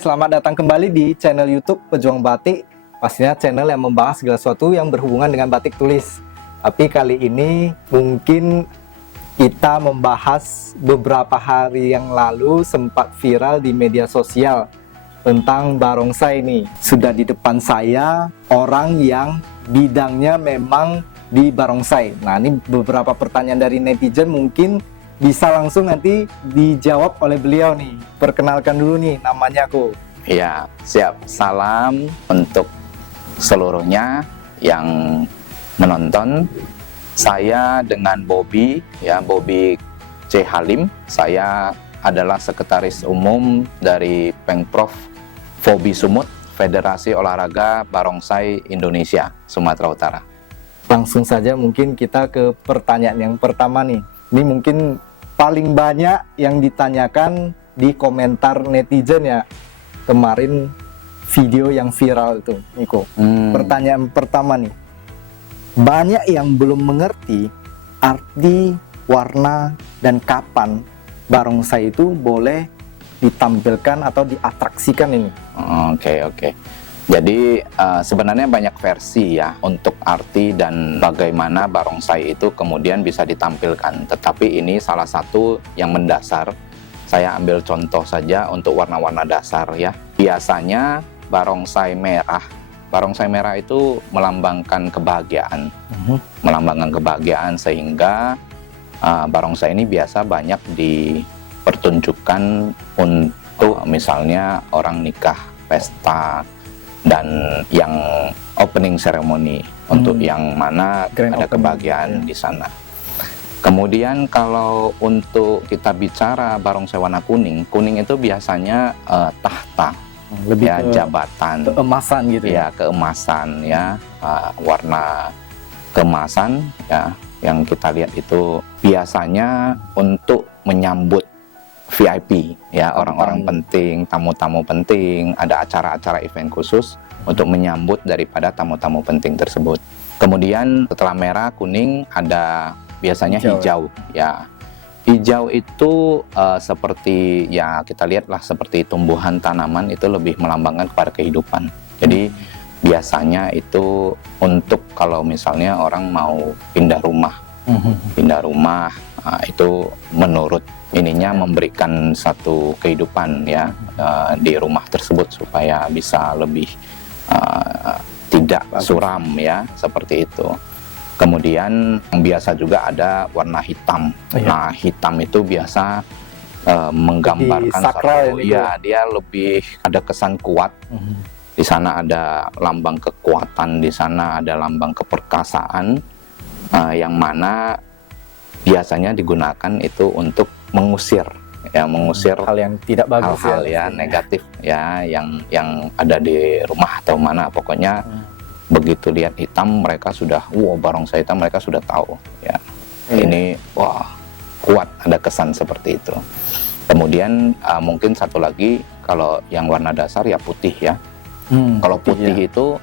selamat datang kembali di channel YouTube Pejuang Batik. Pastinya channel yang membahas segala sesuatu yang berhubungan dengan batik tulis. Tapi kali ini mungkin kita membahas beberapa hari yang lalu sempat viral di media sosial tentang barongsai ini. Sudah di depan saya orang yang bidangnya memang di barongsai. Nah, ini beberapa pertanyaan dari netizen mungkin bisa langsung nanti dijawab oleh beliau nih. Perkenalkan dulu nih namanya aku. Ya, siap. Salam untuk seluruhnya yang menonton. Saya dengan Bobby, ya Bobby C. Halim. Saya adalah Sekretaris Umum dari Pengprov Fobi Sumut, Federasi Olahraga Barongsai Indonesia, Sumatera Utara. Langsung saja mungkin kita ke pertanyaan yang pertama nih. Ini mungkin paling banyak yang ditanyakan di komentar netizen ya, kemarin video yang viral itu, Niko. Pertanyaan pertama nih, banyak yang belum mengerti arti, warna, dan kapan barongsai itu boleh ditampilkan atau diatraksikan ini. Oke. Jadi sebenarnya banyak versi ya untuk arti dan bagaimana barongsai itu kemudian bisa ditampilkan. Tetapi ini salah satu yang mendasar. Saya ambil contoh saja untuk warna-warna dasar ya. Biasanya barongsai merah itu melambangkan kebahagiaan. Melambangkan kebahagiaan sehingga barongsai ini biasa banyak dipertunjukkan untuk misalnya orang nikah, pesta, dan yang opening ceremony untuk yang mana Grand ada opening, kebahagiaan di sana. Kemudian kalau untuk kita bicara barongsai warna kuning itu biasanya tahta, Lebih ya ke jabatan, keemasan gitu ya. ya keemasan ya, warna keemasan ya yang kita lihat itu biasanya untuk menyambut VIP ya, orang-orang penting, tamu-tamu penting, ada acara-acara event khusus untuk menyambut daripada tamu-tamu penting tersebut. Kemudian setelah merah, kuning ada biasanya hijau ya. Hijau itu seperti ya kita lihatlah seperti tumbuhan tanaman, itu lebih melambangkan kepada kehidupan. Jadi biasanya itu untuk kalau misalnya orang mau pindah rumah, itu menurut ininya memberikan satu kehidupan ya di rumah tersebut supaya bisa lebih tidak suram ya, seperti itu. Kemudian yang biasa juga ada warna hitam. Nah, hitam itu biasa menggambarkan satu, ya dia lebih ada kesan kuat. Di sana ada lambang kekuatan, di sana ada lambang keperkasaan, yang mana biasanya digunakan itu untuk mengusir hal yang tidak bagus, hal-hal ya negatif ya yang ada di rumah atau mana. Pokoknya begitu lihat hitam mereka sudah barongsai hitam, mereka sudah tahu ya ini kuat, ada kesan seperti itu. Kemudian mungkin satu lagi kalau yang warna dasar ya putih ya. Kalau putih itu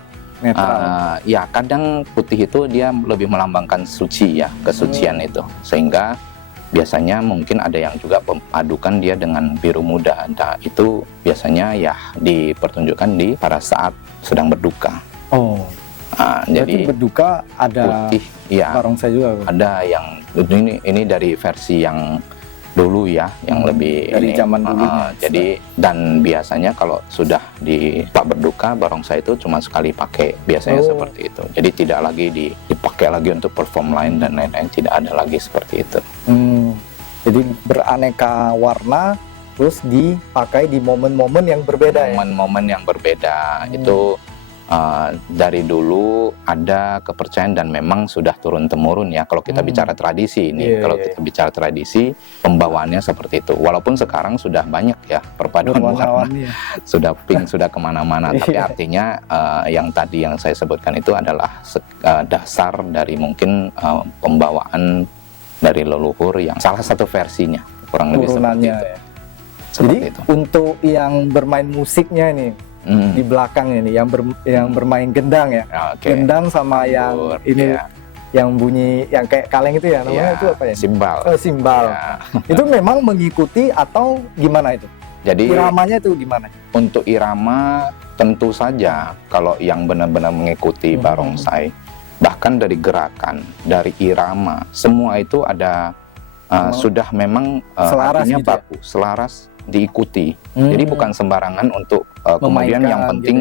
ya kadang putih itu dia lebih melambangkan suci ya, kesucian itu, sehingga biasanya mungkin ada yang juga memadukan dia dengan biru muda. Nah, itu biasanya ya dipertunjukkan pada saat sedang berduka. Jadi berduka ada putih ya, barongsai juga. Ada yang ini dari versi yang dulu ya, yang lebih dari ini, zaman dulu. jadi dan biasanya kalau sudah di berduka, barongsai itu cuma sekali pakai biasanya seperti itu. Jadi tidak lagi dipakai lagi untuk perform lain dan lain-lain, tidak ada lagi seperti itu. Jadi beraneka warna, terus dipakai di momen-momen yang berbeda. Momen-momen yang berbeda itu dari dulu ada kepercayaan dan memang sudah turun temurun ya. Kalau kita bicara tradisi ini, kita bicara tradisi, pembawaannya seperti itu. Walaupun sekarang sudah banyak ya perpaduan warna, sudah pink, sudah kemana-mana. Tapi artinya yang tadi yang saya sebutkan itu adalah dasar dari mungkin pembawaan dari leluhur yang salah satu versinya, kurang lebih seperti itu. Ya. Jadi untuk yang bermain musiknya ini, di belakang ini yang bermain gendang ya, gendang sama yang ini yang bunyi yang kayak kaleng itu ya, namanya itu apa ya? Simbal. Simbal. Itu memang mengikuti atau gimana itu? Jadi iramanya itu gimana? untuk irama tentu saja kalau yang benar-benar mengikuti barongsai, bahkan dari gerakan, dari irama, semua itu ada sudah memang Selaras artinya gitu ya? baku, selaras diikuti. Jadi bukan sembarangan untuk kemudian yang Memainkan penting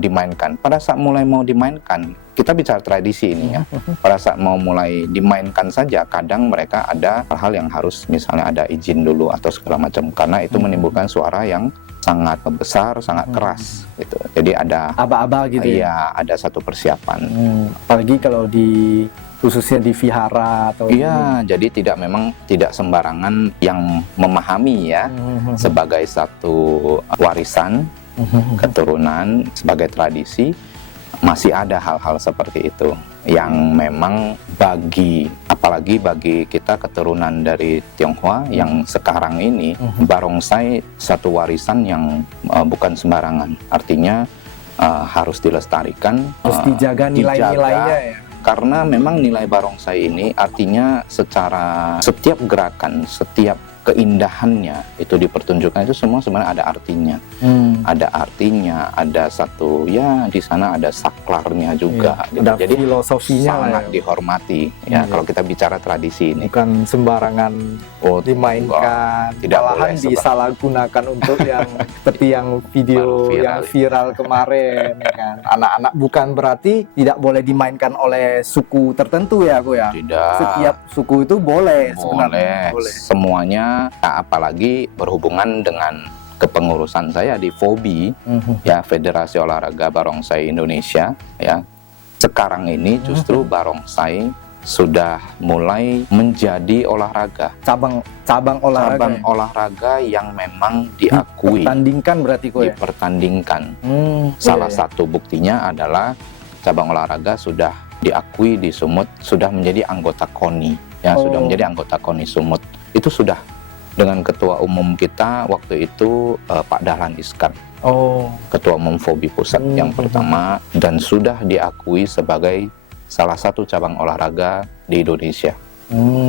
dimainkan. Pada saat mulai mau dimainkan, kita bicara tradisi ini ya. Pada saat mau mulai dimainkan saja, kadang mereka ada hal-hal yang harus misalnya ada izin dulu atau segala macam, karena itu menimbulkan suara yang sangat besar, sangat keras gitu. Jadi ada Aba-aba gitu ya? iya, ada satu persiapan. Apalagi kalau khususnya di vihara atau Iya, jadi memang tidak sembarangan yang memahami ya sebagai satu warisan keturunan, sebagai tradisi, masih ada hal-hal seperti itu yang memang apalagi bagi kita keturunan dari Tionghoa yang sekarang ini, barongsai satu warisan yang bukan sembarangan. Artinya harus dilestarikan, harus dijaga nilai-nilainya ya. Karena memang nilai barongsai ini artinya secara setiap gerakan, setiap keindahannya itu dipertunjukkan, itu semua sebenarnya ada artinya. Ada artinya, ada satu ya di sana ada saklarnya juga. Iya, ada jadi filosofinya lah sangat ya. dihormati ya kalau kita bicara tradisi ini. Bukan sembarangan dimainkan, tidak malahan boleh disalahgunakan untuk yang seperti yang video Baru yang viral kemarin ya kan. Anak-anak, bukan berarti tidak boleh dimainkan oleh suku tertentu ya aku ya. Tidak. Setiap suku itu boleh sebenarnya. Boleh. Semuanya, apalagi berhubungan dengan kepengurusan saya di FOBI ya, Federasi Olahraga Barongsai Indonesia ya. Sekarang ini justru barongsai sudah mulai menjadi olahraga. Cabang olahraga. Cabang olahraga yang memang diakui. Dipertandingkan berarti kok ya. Dipertandingkan. Salah satu buktinya adalah cabang olahraga sudah diakui di Sumut, sudah menjadi anggota KONI ya, sudah menjadi anggota KONI Sumut. Itu sudah dengan ketua umum kita waktu itu Pak Dahlan Iskan, ketua umum FOBI pusat yang pertama, dan sudah diakui sebagai salah satu cabang olahraga di Indonesia.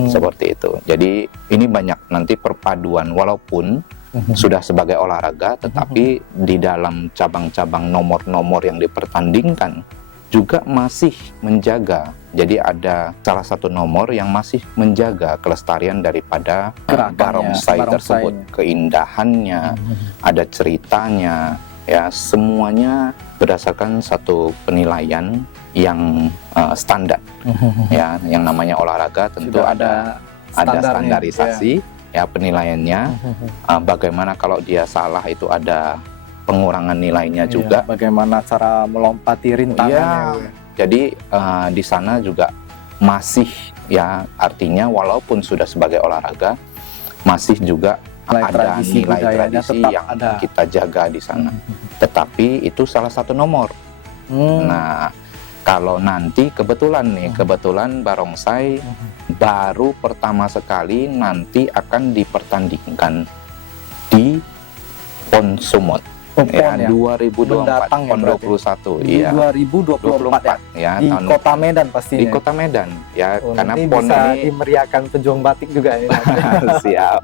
Seperti itu. Jadi ini banyak nanti perpaduan, walaupun sudah sebagai olahraga, tetapi di dalam cabang-cabang nomor-nomor yang dipertandingkan juga masih menjaga. Jadi ada salah satu nomor yang masih menjaga kelestarian daripada barongsai tersebut, keindahannya, ada ceritanya ya, semuanya berdasarkan satu penilaian yang standar ya. Yang namanya olahraga tentu ada standarisasi ya penilaiannya. Bagaimana kalau dia salah itu ada pengurangan nilainya juga. Bagaimana cara melompati rintangannya. Jadi di sana juga masih ya, artinya walaupun sudah sebagai olahraga masih juga ada nilai tradisi yang kita jaga di sana. Tetapi itu salah satu nomor. Nah, kalau nanti kebetulan barongsai baru pertama sekali nanti akan dipertandingkan di PON Sumut. Ya, 2024, PON 21 iya. 2024 ya, di Kota Medan pastinya. Di Kota Medan ya, karena PON bisa ini dimeriahkan pejuang batik juga ini. Siap.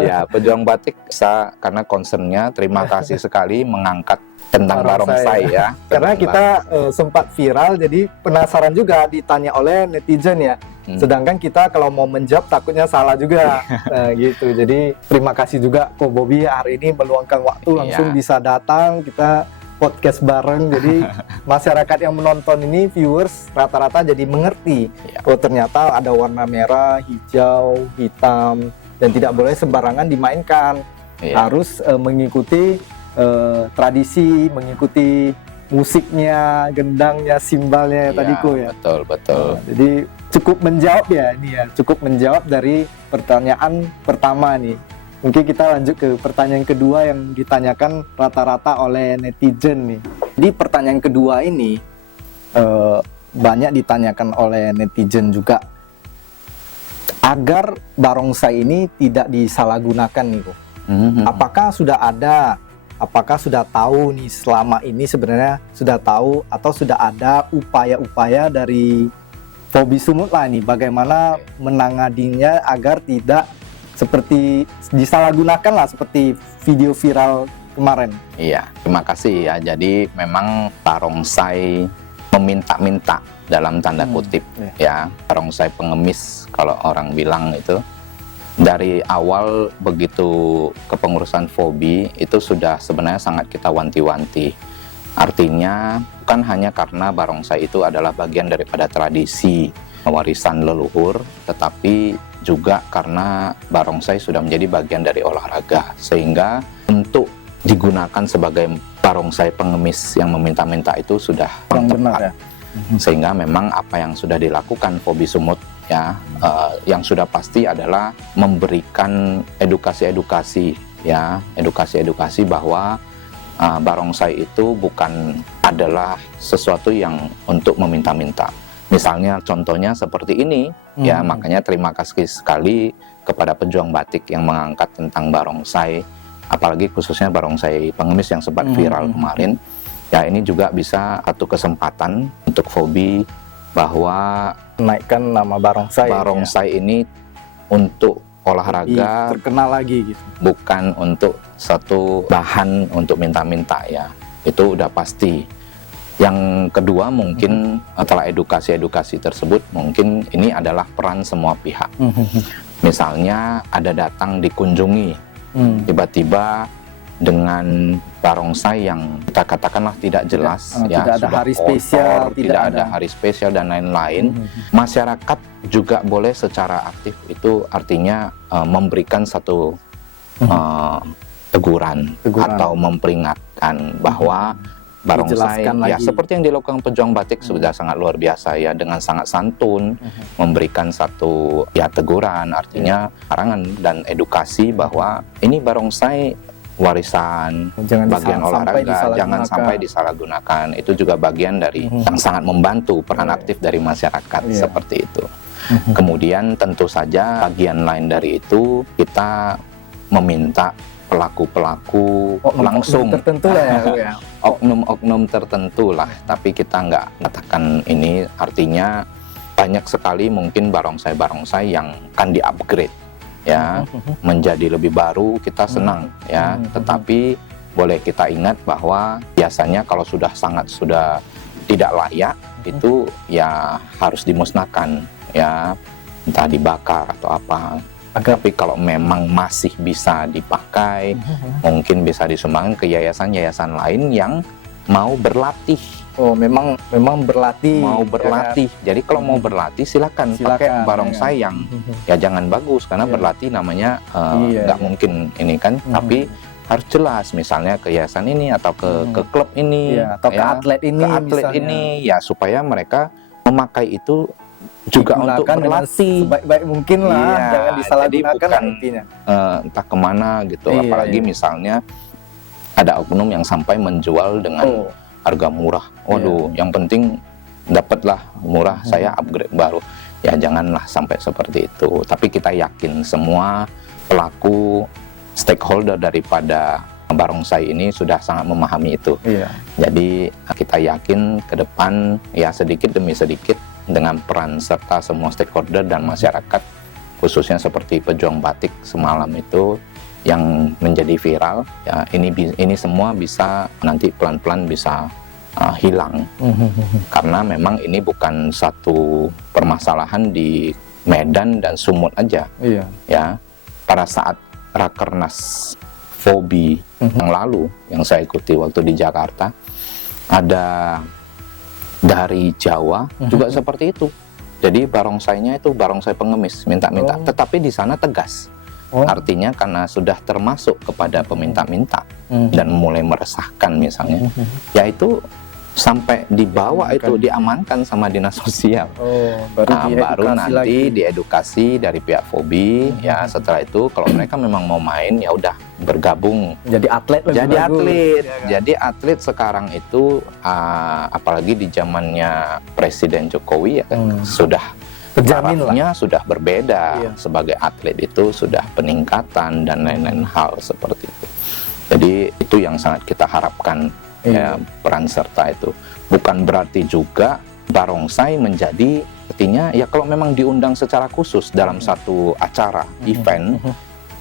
Ya, pejuang batik bisa, karena concernnya terima kasih sekali mengangkat tentang barongsai ya. Karena kita sempat viral, jadi penasaran juga ditanya oleh netizen ya. Sedangkan kita kalau mau menjawab takutnya salah juga. Gitu. Jadi terima kasih juga Ko Bobby hari ini meluangkan waktu langsung bisa datang, kita podcast bareng. Jadi masyarakat yang menonton ini, viewers rata-rata jadi mengerti oh ternyata ada warna merah, hijau, hitam, dan tidak boleh sembarangan dimainkan. Harus mengikuti tradisi, mengikuti musiknya, gendangnya, simbalnya tadi Ko ya. Betul. Jadi cukup menjawab ya ini ya, cukup menjawab dari pertanyaan pertama nih. Mungkin kita lanjut ke pertanyaan kedua yang ditanyakan rata-rata oleh netizen nih. Jadi pertanyaan kedua ini banyak ditanyakan oleh netizen juga, agar barongsai ini tidak disalahgunakan nih Ko. Apakah sudah ada, apakah sudah tahu nih selama ini sebenarnya sudah tahu atau sudah ada upaya-upaya dari FOBI Sumut lah nih, bagaimana menanganinya agar tidak seperti disalahgunakan lah seperti video viral kemarin. Iya, terima kasih ya. Jadi memang barongsai meminta-minta dalam tanda kutip ya, barongsai pengemis kalau orang bilang itu. Dari awal begitu kepengurusan FOBI itu sudah sebenarnya sangat kita wanti-wanti. Artinya bukan hanya karena barongsai itu adalah bagian daripada tradisi warisan leluhur, tetapi juga karena barongsai sudah menjadi bagian dari olahraga, sehingga untuk digunakan sebagai barongsai pengemis yang meminta-minta itu sudah Yang benar tepat. ya. Sehingga memang apa yang sudah dilakukan FOBI Sumut ya, yang sudah pasti adalah memberikan edukasi-edukasi ya, edukasi-edukasi bahwa barongsai itu bukan adalah sesuatu yang untuk meminta-minta. Misalnya contohnya seperti ini ya, makanya terima kasih sekali kepada pejuang batik yang mengangkat tentang barongsai, apalagi khususnya barongsai pengemis yang sempat viral kemarin. Ya, ini juga bisa satu kesempatan untuk FOBI bahwa Naikkan nama barongsai. ini untuk olahraga, terkenal lagi gitu. bukan untuk satu bahan untuk minta-minta ya. Itu udah pasti. Yang kedua mungkin setelah edukasi-edukasi tersebut, mungkin ini adalah peran semua pihak. Misalnya ada datang dikunjungi, tiba-tiba dengan barongsai yang kita katakanlah tidak jelas, ya, tidak ada sudah hari kotor, spesial, tidak ada hari spesial dan lain-lain. Masyarakat juga boleh secara aktif, itu artinya memberikan satu teguran atau memperingatkan bahwa barongsai ya seperti yang dilakukan pejuang batik sudah sangat luar biasa ya, dengan sangat santun memberikan satu ya teguran, artinya larangan dan edukasi bahwa ini barongsai warisan, bagian olahraga, jangan sampai disalahgunakan. Itu juga bagian dari yang sangat membantu peran aktif dari masyarakat seperti itu. Kemudian tentu saja bagian lain dari itu kita meminta pelaku-pelaku langsung tertentu lah ya. Oknum-oknum tertentu lah, tapi kita nggak katakan ini, artinya banyak sekali mungkin barongsai-barongsai yang akan di-upgrade ya, menjadi lebih baru, kita senang ya, tetapi boleh kita ingat bahwa biasanya kalau sudah tidak layak itu ya harus dimusnahkan ya, entah dibakar atau apa. Tapi kalau memang masih bisa dipakai, mungkin bisa disumbangkan ke yayasan-yayasan lain yang mau berlatih. Oh, memang berlatih. Mau berlatih. Jadi kalau mau berlatih silakan pakai barongsai yang ya jangan bagus, karena berlatih namanya nggak mungkin ini kan. Tapi harus jelas, misalnya ke yayasan ini atau ke klub ini atau ke atlet ini, ya supaya mereka memakai itu juga untuk berlatih sebaik-baik mungkin lah, jangan disalahgunakan intinya. Entah kemana gitu, apalagi misalnya ada oknum yang sampai menjual dengan harga murah. Waduh, yang penting dapatlah murah, saya upgrade baru. Ya janganlah sampai seperti itu. Tapi kita yakin semua pelaku stakeholder daripada barongsai ini sudah sangat memahami itu. Jadi kita yakin ke depan ya sedikit demi sedikit dengan peran serta semua stakeholder dan masyarakat, khususnya seperti pejuang batik semalam itu yang menjadi viral ya, ini semua bisa nanti pelan-pelan bisa hilang. Karena memang ini bukan satu permasalahan di Medan dan Sumut aja. Ya, pada saat Rakernas FOBI yang lalu yang saya ikuti waktu di Jakarta, ada dari Jawa juga seperti itu. Jadi barongsainya itu barongsai pengemis, minta-minta, tetapi di sana tegas. Artinya karena sudah termasuk kepada peminta-minta dan mulai meresahkan misalnya, yaitu sampai dibawa itu diamankan sama dinas sosial. Baru nanti diedukasi dari pihak FOBI ya. Setelah itu kalau mereka memang mau main ya udah bergabung jadi atlet Jadi atlet sekarang itu apalagi di zamannya Presiden Jokowi ya kan, sudah tarafnya sudah berbeda. Sebagai atlet itu sudah peningkatan dan lain-lain hal seperti itu. Jadi itu yang sangat kita harapkan. Ya, peran serta itu bukan berarti juga barongsai menjadi artinya ya kalau memang diundang secara khusus dalam satu acara event,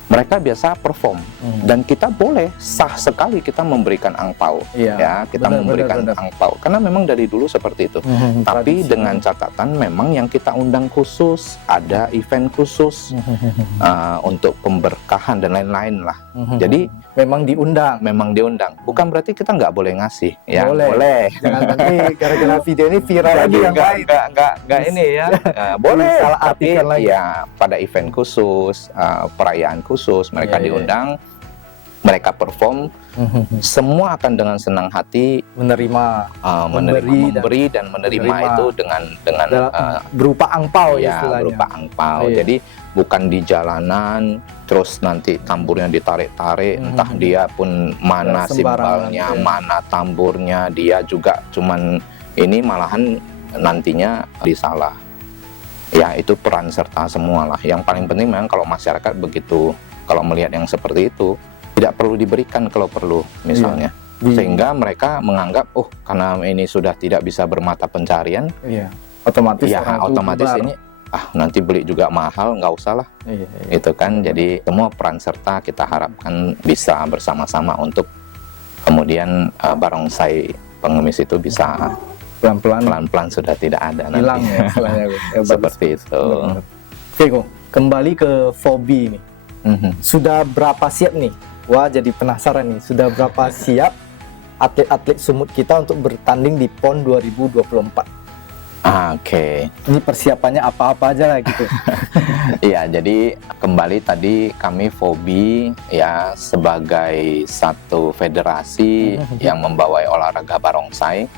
mereka biasa perform dan kita boleh sah sekali kita memberikan angpau, Iya, ya kita benar, memberikan benar, benar. angpau karena memang dari dulu seperti itu. Tapi Tradisi. dengan catatan memang yang kita undang khusus, ada event khusus untuk pemberkahan dan lain-lain lah. Jadi memang diundang. memang diundang, bukan berarti kita nggak boleh ngasih, ya Boleh. Jangan nanti gara-gara video ini viral lagi yang lain. nggak ini ya. Boleh, Salah tapi artikan lagi. ya pada event khusus, perayaan khusus mereka Iya, iya. diundang, mereka perform, semua akan dengan senang hati Menerima memberi dan menerima menerima. itu dengan berupa angpau ya istilahnya. berupa angpau. Iya. Jadi bukan di jalanan terus nanti tamburnya ditarik-tarik, entah dia pun mana Sembarangan, simbalnya, iya. mana tamburnya, dia juga cuman ini malahan nantinya disalah. Ya itu peran serta semua lah. Yang paling penting memang kalau masyarakat begitu, kalau melihat yang seperti itu tidak perlu diberikan kalau perlu misalnya. Sehingga mereka menganggap oh karena ini sudah tidak bisa bermata pencarian, Iya. Otomatis ya orang itu otomatis bubar. ini nanti beli juga mahal, nggak usah lah. Iya, iya. Itu kan jadi semua peran serta kita harapkan bisa bersama-sama untuk kemudian barongsai pengemis itu bisa pelan-pelan sudah tidak ada hilang nanti. ya istilahnya. Bagus. Seperti itu. Benar-benar. Oke kok, kembali ke Fobi ini. Sudah berapa siap nih? Wah jadi penasaran nih, sudah berapa siap atlet-atlet Sumut kita untuk bertanding di PON 2024? Oke. Ini persiapannya apa-apa aja lah gitu. Iya, jadi kembali tadi kami Fobi ya sebagai satu federasi yang membawa olahraga barongsai.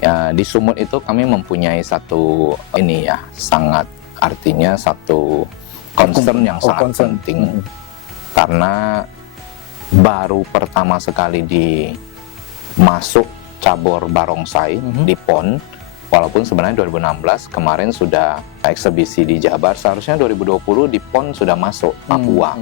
Ya, di Sumut itu kami mempunyai satu ini ya, sangat artinya satu concern yang sangat penting. Karena baru pertama sekali masuk cabur barongsai di PON. Walaupun sebenarnya 2016 kemarin sudah eksebisi di Jabar, seharusnya 2020 di PON sudah masuk Papua.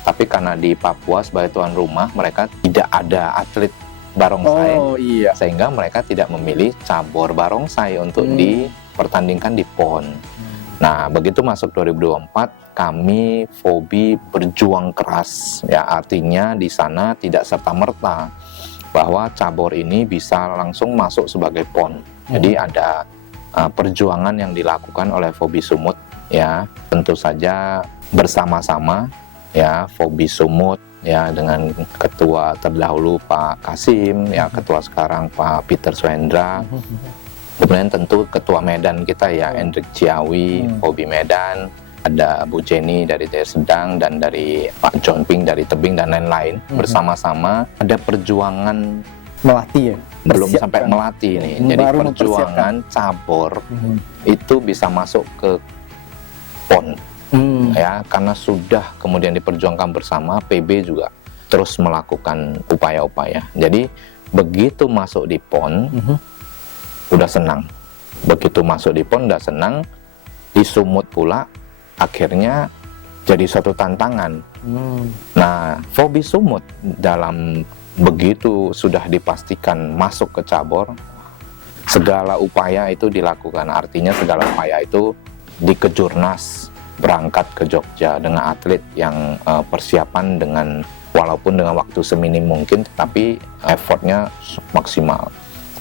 Tapi karena di Papua sebagai tuan rumah mereka tidak ada atlet barongsai, iya. sehingga mereka tidak memilih cabur barongsai untuk dipertandingkan di PON. Nah, begitu masuk 2024 kami Fobi berjuang keras, ya artinya di sana tidak serta-merta bahwa cabur ini bisa langsung masuk sebagai PON. Jadi ada perjuangan yang dilakukan oleh Fobi Sumut, ya tentu saja bersama-sama ya Fobi Sumut ya dengan ketua terdahulu Pak Kasim, ya ketua sekarang Pak Peter Swendra, kemudian tentu ketua Medan kita ya Hendrik Ciawi, Fobi Medan, ada Bu Jenny dari Daya Sedang dan dari Pak John Ping dari Tebing dan lain-lain. Bersama-sama ada perjuangan Melatih ya? belum sampai melatih nih. Jadi Baru perjuangan cabur itu bisa masuk ke PON ya, karena sudah kemudian diperjuangkan bersama. PB juga terus melakukan upaya-upaya. Jadi begitu masuk di PON udah senang. Begitu masuk di PON udah senang. Di Sumut pula akhirnya jadi suatu tantangan. Nah, Fobi Sumut dalam begitu sudah dipastikan masuk ke cabur, segala upaya itu dilakukan. Artinya segala upaya itu di Kejurnas, berangkat ke Jogja dengan atlet yang persiapan dengan walaupun dengan waktu seminim mungkin, tetapi effortnya maksimal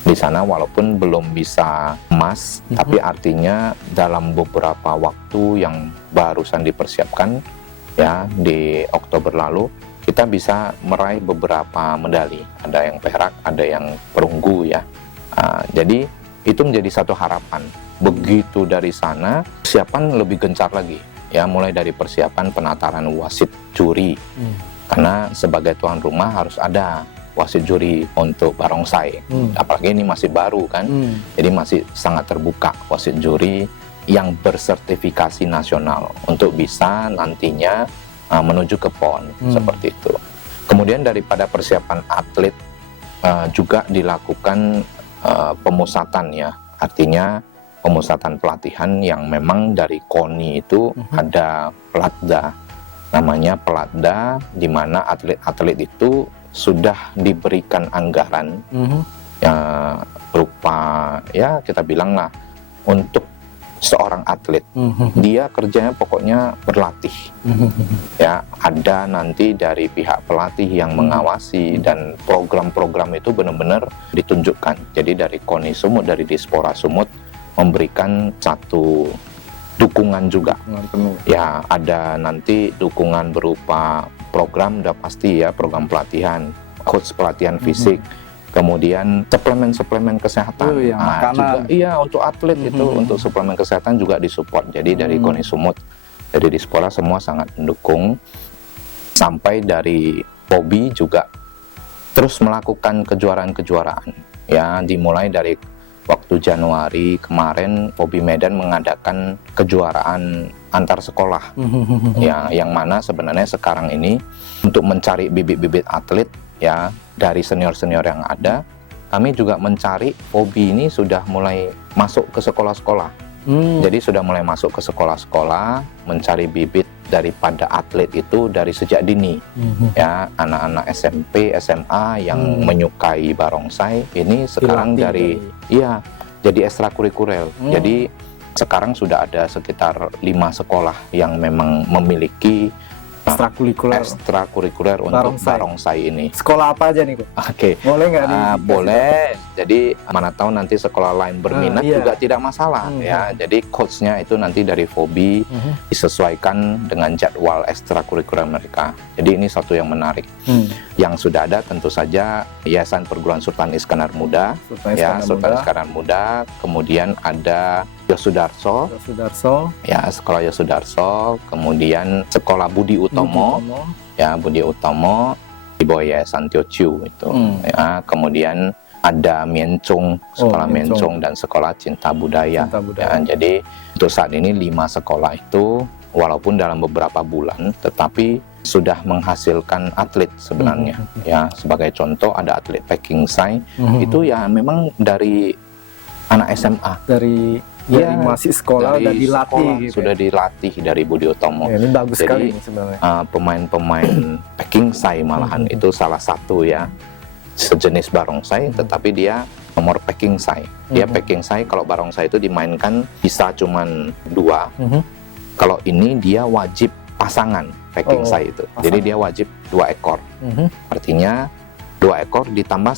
di sana. Walaupun belum bisa emas, tapi artinya dalam beberapa waktu yang barusan dipersiapkan ya di Oktober lalu kita bisa meraih beberapa medali, ada yang perak, ada yang perunggu ya. Jadi itu menjadi satu harapan. Begitu dari sana, persiapan lebih gencar lagi ya, mulai dari persiapan penataran wasit juri. Karena sebagai tuan rumah harus ada wasit juri untuk barongsai. Apalagi ini masih baru kan, jadi masih sangat terbuka wasit juri yang bersertifikasi nasional untuk bisa nantinya menuju ke PON seperti itu. Kemudian daripada persiapan atlet juga dilakukan pemusatan ya, artinya pemusatan pelatihan yang memang dari KONI itu ada pelatda, namanya pelatda, di mana atlet-atlet itu sudah diberikan anggaran berupa ya kita bilang lah untuk seorang atlet. Dia kerjanya pokoknya berlatih. Ya, ada nanti dari pihak pelatih yang mengawasi dan program-program itu benar-benar ditunjukkan. Jadi dari KONI Sumut, dari Dispora Sumut memberikan satu dukungan juga. Ya, ada nanti dukungan berupa program, udah pasti ya, program pelatihan, coach pelatihan fisik, kemudian suplemen-suplemen kesehatan. Yang makanan. Juga, iya, untuk atlet itu untuk suplemen kesehatan juga disupport. Jadi dari KONI Sumut, dari Dispora semua sangat mendukung. Sampai dari POBI juga terus melakukan kejuaraan-kejuaraan. Ya, dimulai dari waktu Januari kemarin POBI Medan mengadakan kejuaraan antar sekolah. Ya, yang mana sebenarnya sekarang ini untuk mencari bibit-bibit atlet ya dari senior-senior yang ada, kami juga mencari POBI ini sudah mulai masuk ke sekolah-sekolah. Jadi sudah mulai masuk ke sekolah-sekolah, mencari bibit daripada atlet itu dari sejak dini. Ya, anak-anak SMP, SMA yang menyukai barongsai ini sekarang iya, jadi ekstrakurikuler. Jadi sekarang sudah ada sekitar 5 sekolah yang memang memiliki ekstrakurikuler untuk barongsai ini. Sekolah apa aja nih, Kok? Oke. Boleh nggak boleh. Jadi mana tahu nanti sekolah lain berminat juga tidak masalah ya. Jadi coachnya itu nanti dari POBI disesuaikan dengan jadwal ekstrakurikuler mereka. Jadi ini satu yang menarik. Yang sudah ada tentu saja Yayasan Perguruan Sultan Iskandar Muda, Sultan Iskandar Muda. Kemudian ada Yosudarso, ya, sekolah Yosudarso, kemudian sekolah Budi Utomo, ya, Budi Utomo di bawah Yayasan Tiochu itu, ya, kemudian ada Miencung, sekolah Miencung dan sekolah Cinta Budaya. Ya, jadi untuk saat ini 5 sekolah itu walaupun dalam beberapa bulan, tetapi sudah menghasilkan atlet sebenarnya. Ya, sebagai contoh ada atlet Pekingsai, itu ya memang dari anak SMA. Dari masih sekolah udah dilatih gitu. Sudah dilatih dari Budi Utomo. Ini bagus sekali ini sebenarnya. Pemain-pemain Pekingsai malahan itu salah satu ya sejenis barongsai, tetapi dia nomor Pekingsai. Dia Pekingsai, kalau barongsai itu dimainkan bisa cuman 2. Kalau ini dia wajib pasangan Pekingsai itu. Jadi dia wajib 2 ekor. Artinya 2 ekor ditambah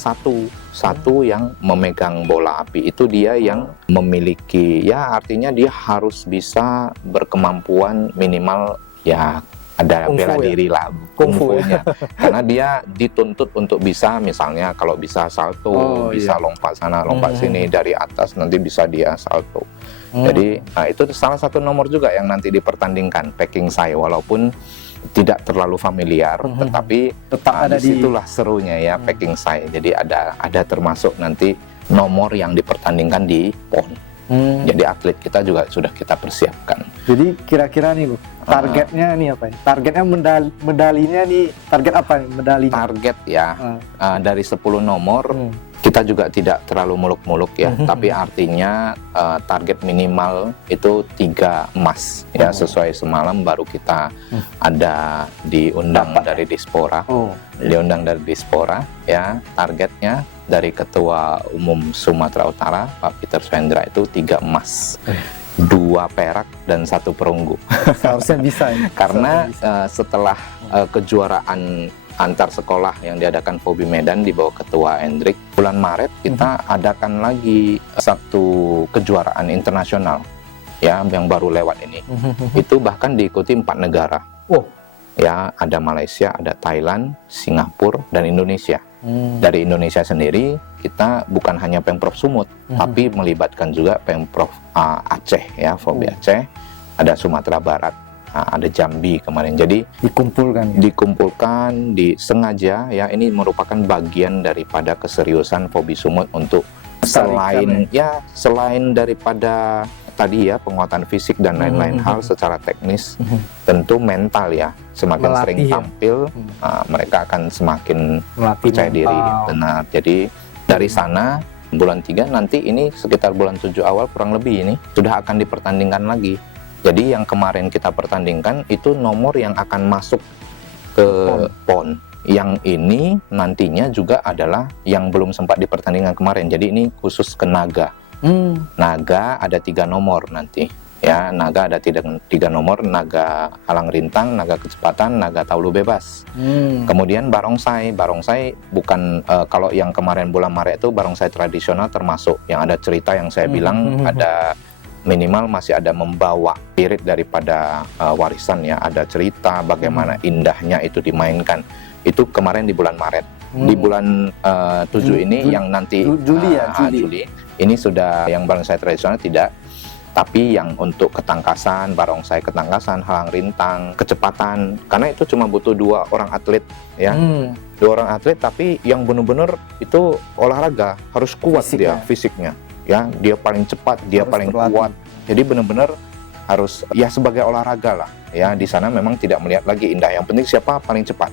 satu yang memegang bola api, itu dia yang memiliki, ya artinya dia harus bisa berkemampuan minimal ya ada bela diri lah, kungfunya. Karena dia dituntut untuk bisa, misalnya kalau bisa salto, bisa lompat sana lompat sini dari atas, nanti bisa dia salto. Jadi itu salah satu nomor juga yang nanti dipertandingkan Pekingsai, walaupun tidak terlalu familiar, tetapi tetap ada disitulah serunya ya Pekingsai. Jadi ada termasuk nanti nomor yang dipertandingkan di PON. Jadi atlet kita juga sudah kita persiapkan. Jadi kira-kira nih Bu, targetnya nih apa ya? Targetnya medalinya nih, target apa nih medalinya? Target ya, dari 10 nomor kita juga tidak terlalu muluk-muluk ya, tapi artinya target minimal itu 3 emas ya, sesuai semalam baru kita ada diundang dari Dispora. Diundang dari Dispora ya, targetnya dari Ketua Umum Sumatera Utara Pak Peter Swendra itu 3 emas, 2 perak dan 1 perunggu. Seharusnya bisa ya. Karena setelah kejuaraan antar sekolah yang diadakan POBI Medan di bawah Ketua Hendrik, bulan Maret kita adakan lagi satu kejuaraan internasional ya yang baru lewat ini. Itu bahkan diikuti 4 negara. Ya, ada Malaysia, ada Thailand, Singapura dan Indonesia. Dari Indonesia sendiri kita bukan hanya Pemprov Sumut, tapi melibatkan juga Pemprov Aceh ya, POBI Aceh, ada Sumatera Barat, ada Jambi kemarin. Jadi dikumpulkan sengaja ya, ini merupakan bagian daripada keseriusan POBI Sumut untuk selain daripada tadi ya penguatan fisik dan lain-lain hal secara teknis, tentu mental ya, semakin sering tampil mereka akan semakin percaya diri. Benar. Jadi dari sana bulan 3 nanti ini sekitar bulan 7 awal kurang lebih ini sudah akan dipertandingkan lagi. Jadi yang kemarin kita pertandingkan itu nomor yang akan masuk ke PON. Yang ini nantinya juga adalah yang belum sempat dipertandingkan kemarin. Jadi ini khusus ke naga. Naga ada 3 nomor nanti. Ya, naga ada tiga nomor, naga halang rintang, naga kecepatan, naga taulu bebas. Kemudian barongsai bukan kalau yang kemarin bulan Maret itu barongsai tradisional termasuk yang ada cerita yang saya bilang ada minimal masih ada membawa spirit daripada warisan ya, ada cerita bagaimana indahnya itu dimainkan. Itu kemarin di bulan Maret. Di bulan 7 ini yang nanti Juli ini sudah yang barongsai tradisional tidak. Tapi yang untuk ketangkasan, barongsai ketangkasan, halang rintang, kecepatan, karena itu cuma butuh 2 orang atlet ya, 2 orang atlet, tapi yang benar-benar itu olahraga harus kuat fisiknya, ya dia paling cepat, dia harus paling kuat, jadi benar-benar harus ya sebagai olahraga lah ya. Di sana memang tidak melihat lagi indah, yang penting siapa paling cepat,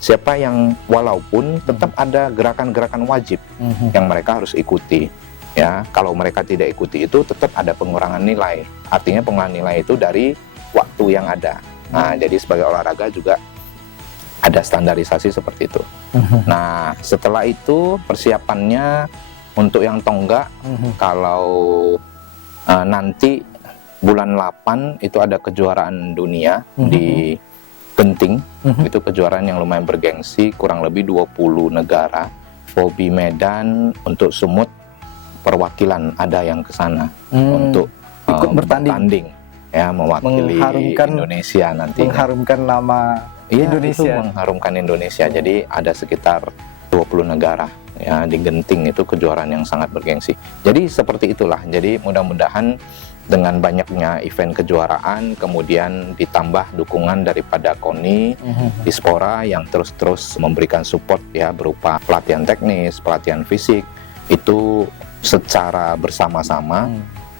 siapa yang walaupun tetap ada gerakan-gerakan wajib yang mereka harus ikuti. Ya, kalau mereka tidak ikuti itu tetap ada pengurangan nilai. Artinya pengurangan nilai itu dari waktu yang ada. Nah, jadi sebagai olahraga juga ada standarisasi seperti itu. Nah, setelah itu persiapannya untuk yang tonggak, kalau nanti bulan 8 itu ada kejuaraan dunia di Genting. Itu kejuaraan yang lumayan bergengsi, kurang lebih 20 negara. Fobi Medan, untuk Sumut perwakilan ada yang ke sana untuk ikut bertanding ya, mewakili Indonesia nanti. Mengharumkan nama Indonesia. Itu mengharumkan Indonesia. Jadi ada sekitar 20 negara ya di Genting, itu kejuaraan yang sangat bergengsi. Jadi seperti itulah. Jadi mudah-mudahan dengan banyaknya event kejuaraan, kemudian ditambah dukungan daripada KONI, Dispora yang terus-terus memberikan support ya berupa pelatihan teknis, pelatihan fisik, itu secara bersama-sama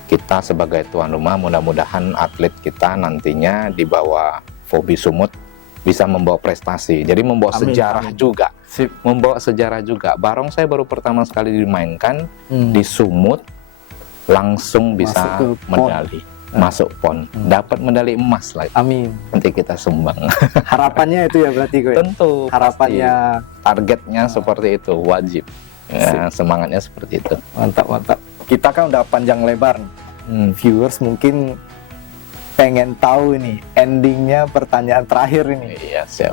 kita sebagai tuan rumah, mudah-mudahan atlet kita nantinya di bawah Fobi Sumut bisa membawa prestasi, jadi membawa sejarah juga. Membawa sejarah juga. Barongsai baru pertama sekali dimainkan di Sumut, langsung bisa medali, masuk PON, dapat medali emas lagi. Amin. Nanti kita sumbang. Harapannya itu ya berarti gue. Tentu. Harapannya, targetnya seperti itu, wajib. Ya, semangatnya seperti itu. Mantap. Kita kan udah panjang lebar nih. Viewers mungkin pengen tahu nih endingnya, pertanyaan terakhir ini. Iya, siap.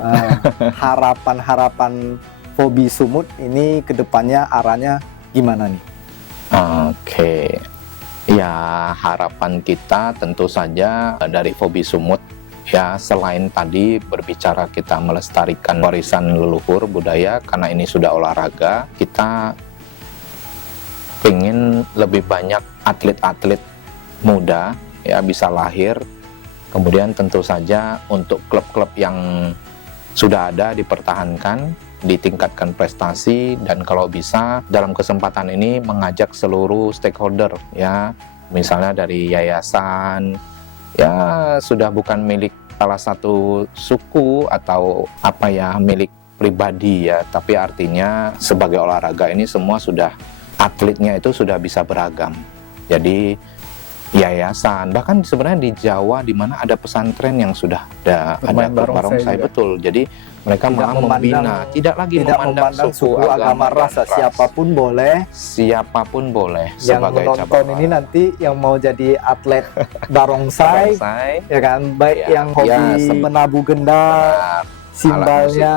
Harapan Fobi Sumut ini kedepannya arahnya gimana nih? Oke. Ya, harapan kita tentu saja dari Fobi Sumut ya, selain tadi berbicara kita melestarikan warisan leluhur budaya, karena ini sudah olahraga, kita ingin lebih banyak atlet-atlet muda ya bisa lahir. Kemudian tentu saja untuk klub-klub yang sudah ada dipertahankan, ditingkatkan prestasi, dan kalau bisa dalam kesempatan ini mengajak seluruh stakeholder ya, misalnya dari yayasan ya, sudah bukan milik salah satu suku atau apa ya, milik pribadi ya, tapi artinya sebagai olahraga ini semua sudah, atletnya itu sudah bisa beragam. Jadi yayasan, bahkan sebenarnya di Jawa di mana ada pesantren yang sudah ada barongsai betul. Jadi mereka malah membina, tidak lagi memandang suku, agama, ras. Siapapun boleh yang sebagai menonton ini nanti yang mau jadi atlet barongsai ya kan, baik yang hobi menabuh gendang, simbalnya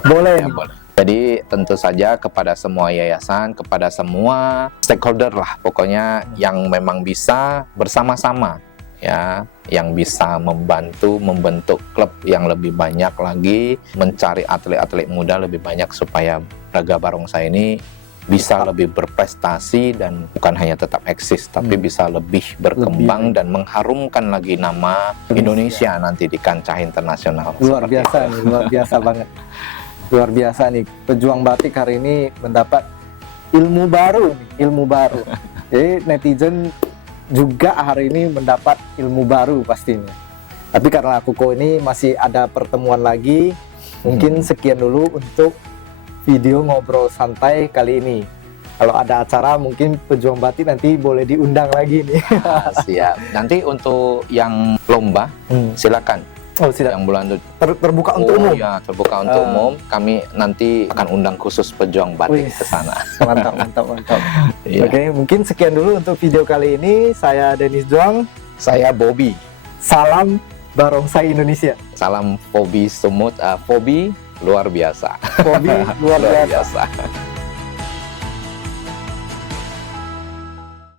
boleh. Jadi tentu saja kepada semua yayasan, kepada semua stakeholder lah pokoknya yang memang bisa bersama-sama ya, yang bisa membantu membentuk klub yang lebih banyak lagi, mencari atlet-atlet muda lebih banyak supaya raga barongsai ini bisa lebih berprestasi dan bukan hanya tetap eksis tapi bisa lebih berkembang dan mengharumkan lagi nama Indonesia nanti di kancah internasional. Luar biasa nih, luar biasa banget. Luar biasa nih, pejuang batik hari ini mendapat ilmu baru. Jadi netizen juga hari ini mendapat ilmu baru pastinya. Tapi karena Kuko ini masih ada pertemuan lagi, mungkin sekian dulu untuk video ngobrol santai kali ini. Kalau ada acara mungkin pejuang batik nanti boleh diundang lagi nih. Siap. Nanti untuk yang lomba silakan Oh, tidak. Yang bulan Terbuka untuk umum. Ya, terbuka untuk umum. Kami nanti akan undang khusus pejuang batik Wih, ke sana. Mantap, mantap, mantap. Iya. Oke, mungkin sekian dulu untuk video kali ini. Saya Dennis Juang. Saya Bobby. Salam Barongsai Indonesia. Salam Bobby Sumut. Bobby luar biasa. Bobby luar biasa. biasa.